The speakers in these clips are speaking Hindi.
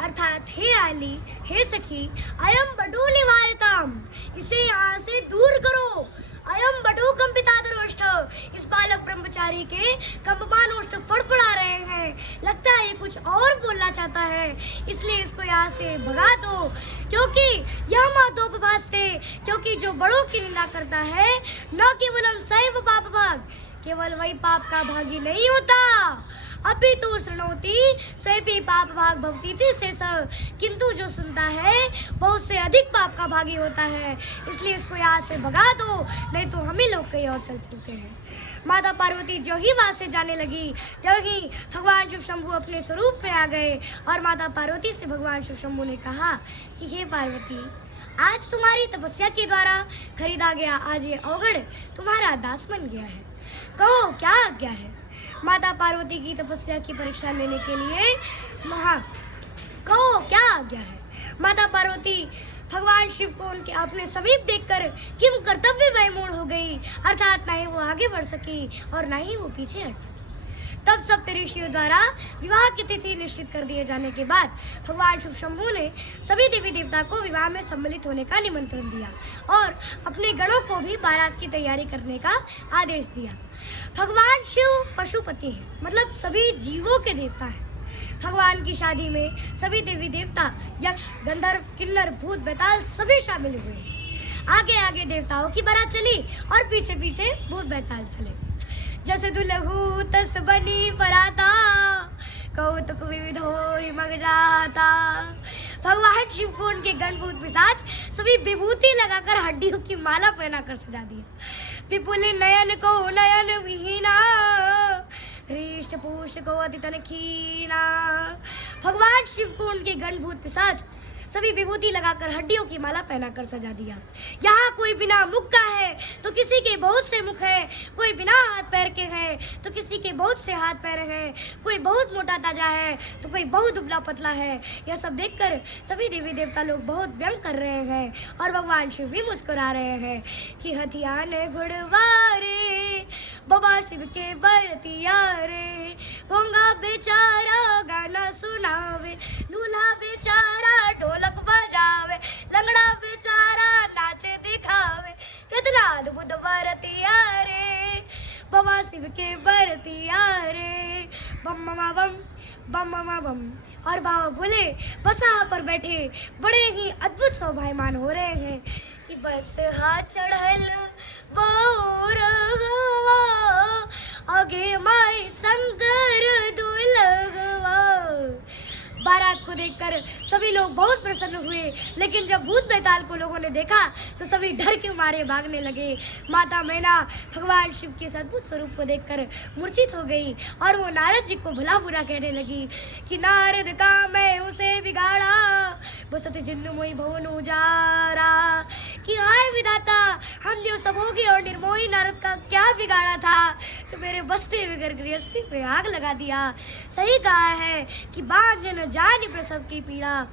अर्थात हे आली, हे सखी, अयम बटू निवारिताम, इसे यहाँ से दूर करो। अयम बटू कंपिता दरोष्ठ, इस बालक ब्रह्मचारी के कंपमान ओष्ठ फड़फड़ा रहे हैं, लगता है ये कुछ और बोलना चाहता है, इसलिए इसको यहाँ से भगा दो, क्योंकि यह मातोपभास्ते, क्योंकि जो बड़ों की निंदा करता है न केवलम सैव पाप भाग, केवल वही पाप का भागी नहीं होता, अभी तो शृणोति सैपी पाप भाग भवती थी शेष, किंतु जो सुनता है वह उससे अधिक पाप का भागी होता है, इसलिए इसको यहाँ से भगा दो, नहीं तो हम ही लोग कहीं और चल चलते हैं। माता पार्वती जो ही वहाँ से जाने लगी, जो ही भगवान शिव शंभु अपने स्वरूप में आ गए और माता पार्वती से भगवान शिव शंभु ने कहा कि हे पार्वती, आज तुम्हारी तपस्या के द्वारा खरीदा गया आज ये अवगढ़ तुम्हारा दास बन गया है, कहो क्या आज्ञा है। माता पार्वती की तपस्या की परीक्षा लेने के लिए कहो क्या आज्ञा है। माता पार्वती भगवान शिव को उनके अपने समीप देखकर किम कर्तव्य वैमूढ़ हो गई, अर्थात ना ही वो आगे बढ़ सकी और ना ही वो पीछे हट सकी। तब सप्त ऋषियों द्वारा विवाह की तिथि निश्चित कर दिए जाने के बाद भगवान शिव शंभु ने सभी देवी देवता को विवाह में सम्मिलित होने का निमंत्रण दिया और अपने गणों को भी बारात की तैयारी करने का आदेश दिया। भगवान शिव पशुपति हैं, मतलब सभी जीवों के देवता हैं। भगवान की शादी में सभी देवी देवता, यक्ष, गंधर्व, किन्नर, भूत, बेताल सभी शामिल हुए। आगे आगे देवताओं की बारात चली और पीछे पीछे भूत बेताल चले। जैसे दुलहू तस बनी पराता, कौतुक विविध होई मग जाता। भगवान शिव को उनके गणभूत पिशाच सभी विभूति लगाकर हड्डियों की माला पहनाकर सजा दिया। विपुल नयन को नयन विहीना, हृष्ट पुष्ट को अति तन खीना। भगवान शिव को उनके गणभूत पिशाच सभी विभूति लगाकर हड्डियों की माला पहनाकर सजा दिया। यहाँ कोई बिना मुख का है तो किसी के बहुत से मुख है, कोई बिना हाथ पैर के है तो किसी के बहुत से हाथ पैर हैं, कोई बहुत मोटा ताजा है तो कोई बहुत दुबला पतला है। यह सब देखकर सभी देवी देवता लोग बहुत व्यंग कर रहे हैं और भगवान शिव भी मुस्कुरा रहे हैं कि हथियान घुड़वारे, बाबा शिव के बरतिया रे, गोंगा बेचारा गाना सुनावे, दूल्हा बेचारा ढोलक बजावे, लंगड़ा बेचारा नाचे दिखावे, कितना अद्भुत बरतिया रे, बाबा शिव के बरतिया रे, बम बम बम बम बम बम। और बाबा बोले बसा पर बैठे बड़े ही अद्भुत शोभायमान हो रहे हैं कि बस हाथ चढ़ल बौरगवा, आगे माई शंकर दुलगवा। बारात को देखकर सभी लोग बहुत प्रसन्न हुए, लेकिन जब भूत बेताल को लोगों ने देखा तो सभी डर के मारे भागने लगे। माता मैना भगवान शिव के अद्भुत स्वरूप को देखकर मूर्छित हो गई और वो नारद जी को भला बुरा कहने लगी कि नारद का मैं उसे बिगाड़ा, बसत जिन्न मोई भवन उजारा। कि हाय विधाता, हम जो सबोगी और निर्मोही नारद का क्या बिगाड़ा था जो मेरे बसते बगैर गृहस्थी पे आग लगा दिया। सही कहा है कि बांझन जान प्रसव की पीड़ा।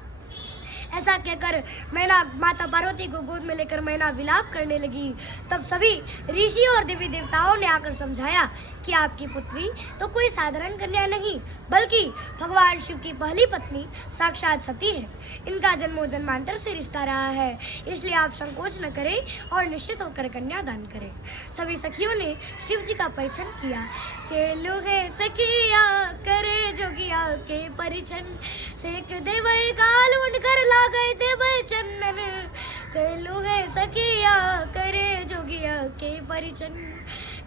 ऐसा कहकर मैना माता पार्वती को गोद में लेकर मैना विलाप करने लगी। तब सभी ऋषि और देवी देवताओं ने आकर समझाया कि आपकी पुत्री तो कोई साधारण कन्या नहीं बल्कि भगवान शिव की पहली पत्नी साक्षात सती है। इनका जन्मों जन्मांतर से रिश्ता रहा है, इसलिए आप संकोच न करें और निश्चित होकर कन्यादान करें। सभी सखियों ने शिव जी का परिचय किया। चेलु है सखिया करे जोगिया के परिचन, सेक देवै गाल उनकर लागे देवै चंदन। चेलु है सखिया करे जोगिया के परिचन,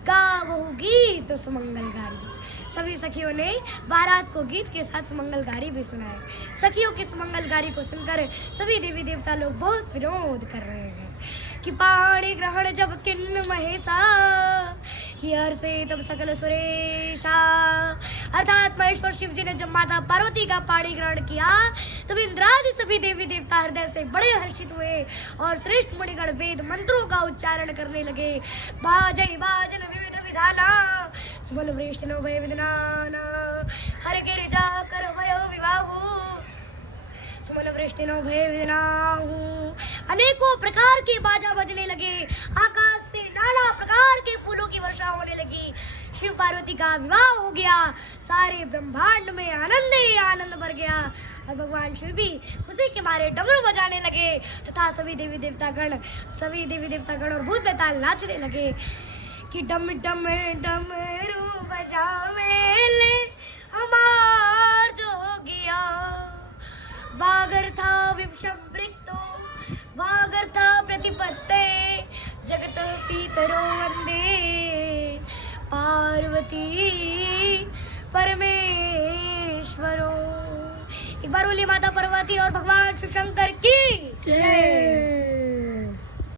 गावो गीत सुमंगलगारी। सभी सखियों ने बारात को गीत के साथ सुमंगलगारी भी सुनाए। सखियों की सुमंगलगारी को सुनकर सभी देवी देवता लोग बहुत विरोध कर रहे हैं कि पाणी ग्रहण जब किन्न महेशा, हर से तब सकल सुरेशा। अर्थात महेश्वर शिव जी ने जब माता पार्वती का पाणी ग्रहण किया तब इंद्रादि सभी देवी देवता हृदय से बड़े हर्षित हुए और श्रेष्ठ मुनिगण वेद मंत्रों का उच्चारण करने लगे। बाजै बाजन विविध विधाना, सुमन वृष्णो भय विदनाना, हर गिरिजा कर भयो विवाहु, सुमन वृष्टिनो भय विदनाहु। अनेकों प्रकार के बाजा बजने लगे, आकाश से नाना प्रकार के फूलों की वर्षा होने लगी। शिव पार्वती का विवाह हो गया, सारे ब्रह्मांड में आनंद ही आनंद भर गया। और भगवान शिव भी खुशी के मारे डमरू बजाने लगे तथा सभी देवी देवतागण और भूत बेताल नाचने लगे कि डम डम डमरू बजावेले हमार जोगिया। वागर्था विषमृक्तो वागर्था प्रतिपत्ते जगत पितरो वंदे पार्वती परमेश्वरो। एक बार बोलिए माता पार्वती और भगवान शिव शंकर की जय।